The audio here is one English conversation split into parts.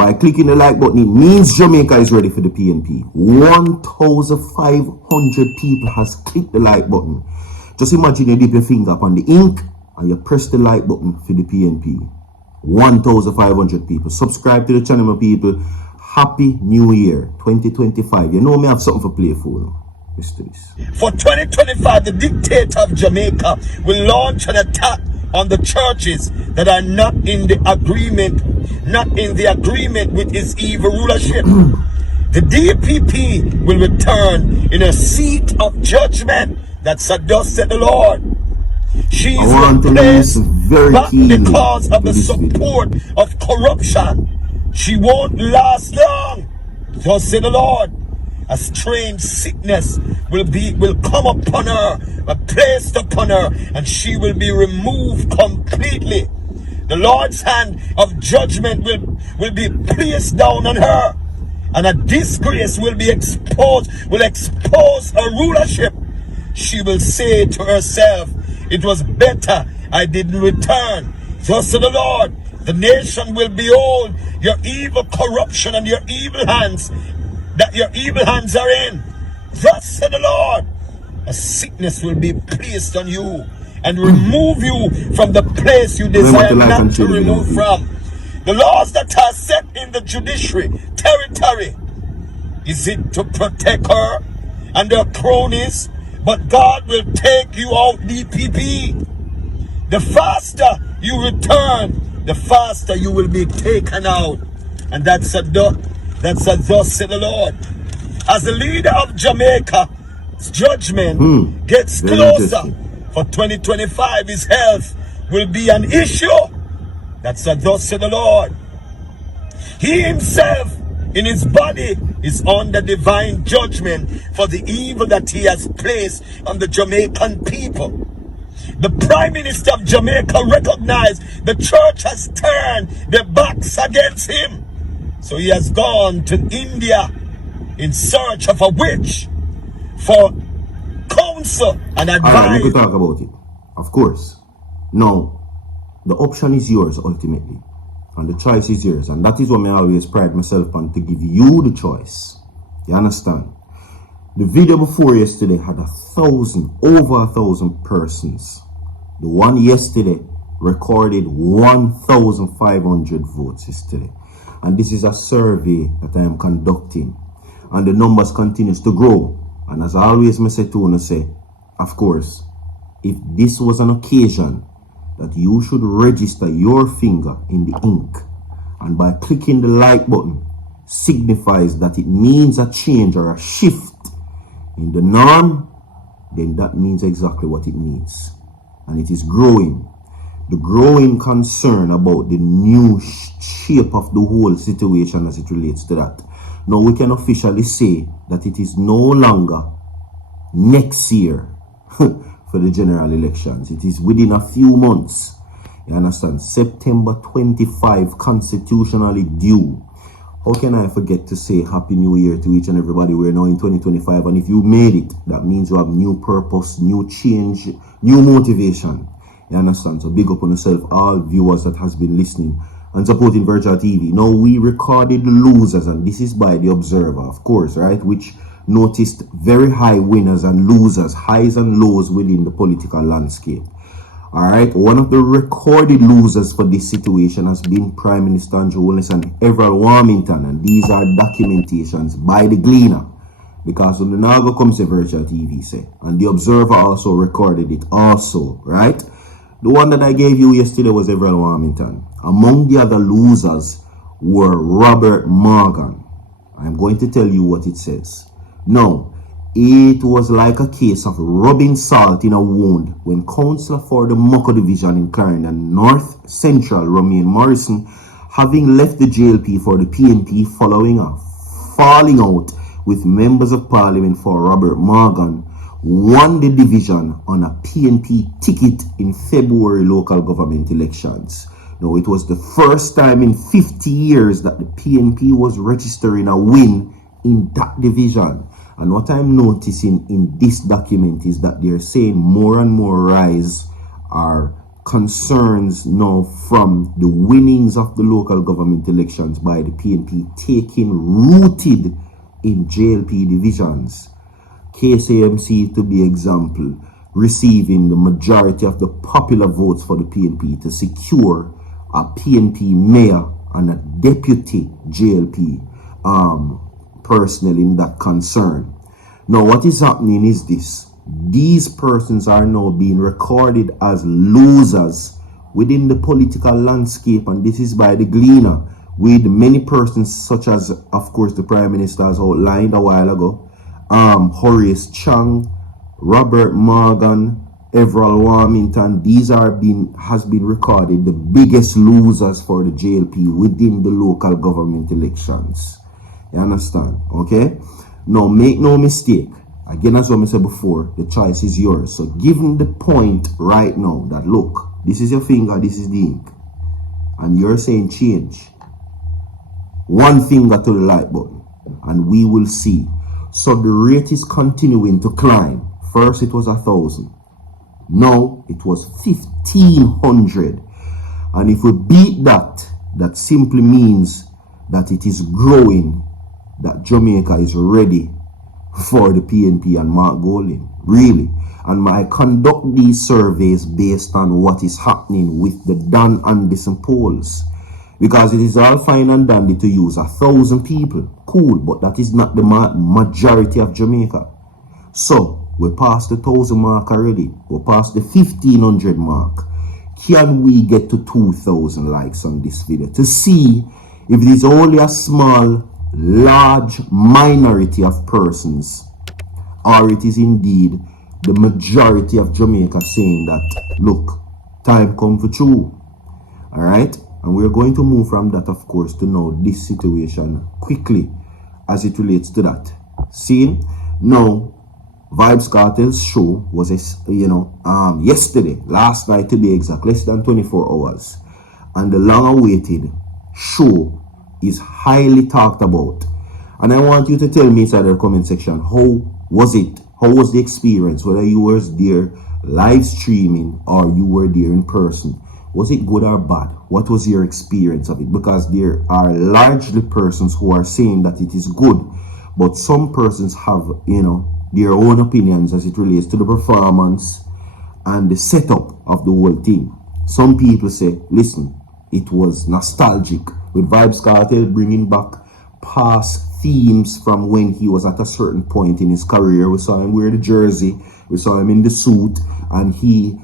By clicking the like button, it means Jamaica is ready for the PNP. 1,500 people has clicked the like button. Just imagine you dip your finger upon the ink and you press the like button for the PNP. 1,500 people. Subscribe to the channel, my people. Happy New Year 2025. You know me have something for play for now. For 2025, the dictator of Jamaica will launch an attack on the churches that are not in the agreement with his evil rulership. The DPP will return in a seat of judgment. That's thus said the Lord. She is replaced back because of the support of corruption. She won't last long. Thus said the Lord. A strange sickness will come upon her, placed upon her, and she will be removed completely. The Lord's hand of judgment will be placed down on her, and a disgrace will expose her rulership. She will say to herself, "It was better I didn't return." Thus said the Lord. The nation will behold your evil corruption and your evil hands that your evil hands are in. Thus said the Lord. A sickness will be placed on you and remove you from the place you desire not to remove from. The laws that are set in the judiciary territory, is it to protect her and her cronies? But God will take you out, DPP. The faster you return, the faster you will be taken out. And that's thus said the Lord. As the leader of Jamaica's judgment gets closer for 2025, his health will be an issue. That's thus said the Lord. He himself in his body is under divine judgment for the evil that he has placed on the Jamaican people. The Prime Minister of Jamaica recognized the church has turned their backs against him. So he has gone to India in search of a witch for counsel and advice. Alright, we could talk about it. Of course. Now, the option is yours ultimately. And the choice is yours. And that is what I always pride myself on, to give you the choice. You understand? The video before yesterday had over 1,000 persons. The one yesterday recorded 1,500 votes yesterday. And this is a survey that I am conducting. And the numbers continues to grow. And as I always say to say, of course, if this was an occasion that you should register your finger in the ink, and by clicking the like button signifies that it means a change or a shift in the norm, then that means exactly what it means. And it is growing. The growing concern about the new shape of the whole situation as it relates to that. Now we can officially say that it is no longer next year for the general elections. It is within a few months. You understand? September 25, constitutionally due. How can I forget to say Happy New Year to each and everybody? We're now in 2025, and if you made it, that means you have new purpose, new change, new motivation. You understand? So big up on yourself, all viewers that has been listening and supporting Virtual TV. Now we recorded the losers, and this is by the Observer, of course, right? Which noticed very high winners and losers, highs and lows within the political landscape. Alright, one of the recorded losers for this situation has been Prime Minister Holness and Everald Warmington, and these are documentations by the Gleaner. Because when the Naga comes to Virtual TV, say, and the Observer also recorded it also, right? The one that I gave you yesterday was Everald Warmington. Among the other losers were Robert Morgan. I'm going to tell you what it says. Now, it was like a case of rubbing salt in a wound when Councillor for the Moko Division in Clarendon North Central, Romaine Morrison, having left the JLP for the PNP following a falling out with members of Parliament for Robert Morgan, won the division on a PNP ticket in February local government elections. Now, it was the first time in 50 years that the PNP was registering a win in that division. And what I'm noticing in this document is that they're saying more and more rise are concerns now from the winnings of the local government elections by the PNP taking rooted in JLP divisions. KCMC, to be example, receiving the majority of the popular votes for the PNP to secure a PNP mayor and a deputy JLP personnel in that concern. Now, what is happening is this. These persons are now being recorded as losers within the political landscape, and this is by the Gleaner, with many persons such as, of course, the Prime Minister has outlined a while ago, Horace Chang, Robert Morgan, Everall Warmington. These has been recorded the biggest losers for the JLP within the local government elections. You understand? Okay? Now, make no mistake. Again, as I said before, the choice is yours. So, given the point right now that, look, this is your finger, this is the ink, and you're saying change, one finger to the like button, and we will see. So, the rate is continuing to climb. First, it was 1,000. Now, it was 1,500. And if we beat that, that simply means that it is growing, that Jamaica is ready for the PNP and Mark Golding, really. And I conduct these surveys based on what is happening with the Dan Anderson polls, because it is all fine and dandy to use 1,000 people, cool, but that is not the majority of Jamaica. So we're past the 1,000 mark already, we're past the 1,500 mark. Can we get to 2,000 likes on this video to see if it is only a small large minority of persons, or it is indeed the majority of Jamaica saying that, look, time come for true. All right, and we're going to move from that, of course, to know this situation quickly as it relates to that. See, now Vybz Kartel's show was, yesterday, last night to be exact, less than 24 hours, and the long-awaited show is highly talked about. And I want you to tell me inside the comment section, how was it? How was the experience? Whether you were there live streaming or you were there in person. Was it good or bad? What was your experience of it? Because there are largely persons who are saying that it is good, but some persons have, their own opinions as it relates to the performance and the setup of the whole thing. Some people say, listen, it was nostalgic, with Vybz Kartel bringing back past themes from when he was at a certain point in his career. We saw him wear the jersey, we saw him in the suit, and he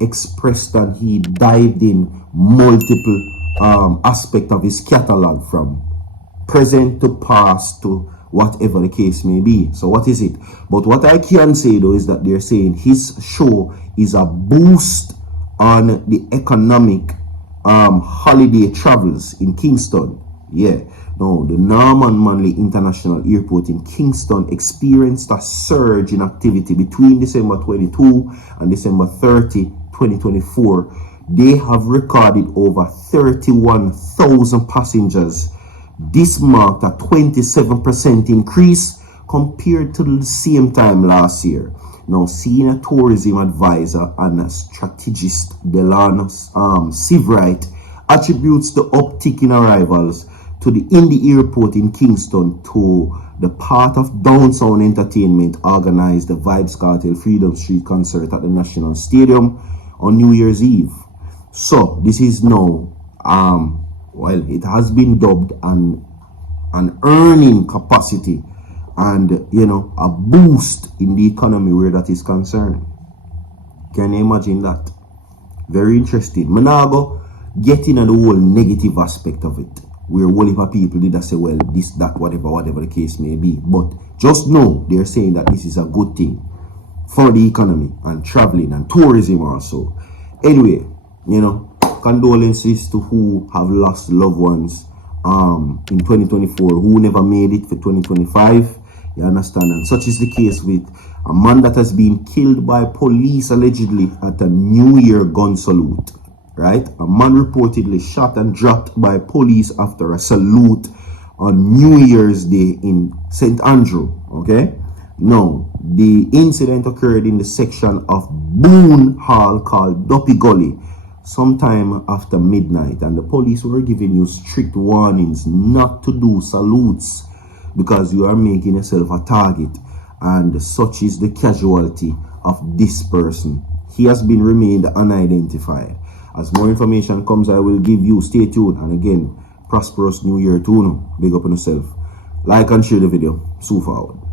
expressed and he dived in multiple aspects of his catalog, from present to past to whatever the case may be. So what is it? But what I can say though is that they're saying his show is a boost on the economic holiday travels in Kingston. Yeah, no, the Norman Manley International Airport in Kingston experienced a surge in activity between December 22 and December 30, 2024. They have recorded over 31,000 passengers. This marked a 27% increase compared to the same time last year. Now, senior tourism advisor and strategist Delano Sivrite attributes the uptick in arrivals in the airport in Kingston to the part of downtown entertainment organized the Vybz Kartel Freedom Street concert at the National Stadium on New Year's Eve. So this is now, it has been dubbed an earning capacity and, a boost in the economy where that is concerned. Can you imagine that? Very interesting. Manago getting at the whole negative aspect of it, where all heap of people did say, well, this, that, whatever the case may be. But just know they're saying that this is a good thing for the economy and traveling and tourism also. Anyway, condolences to who have lost loved ones in 2024, who never made it for 2025. You understand? And such is the case with a man that has been killed by police allegedly at a New Year gun salute. Right? A man reportedly shot and dropped by police after a salute on New Year's Day in St. Andrew. Okay? Now, the incident occurred in the section of Boone Hall called Duppy Gully sometime after midnight, and the police were giving you strict warnings not to do salutes because you are making yourself a target, and such is the casualty of this person. He has been remained unidentified. As more information comes, I will give you. Stay tuned, and again, prosperous new year too. Big up on yourself. Like and share the video. So forward.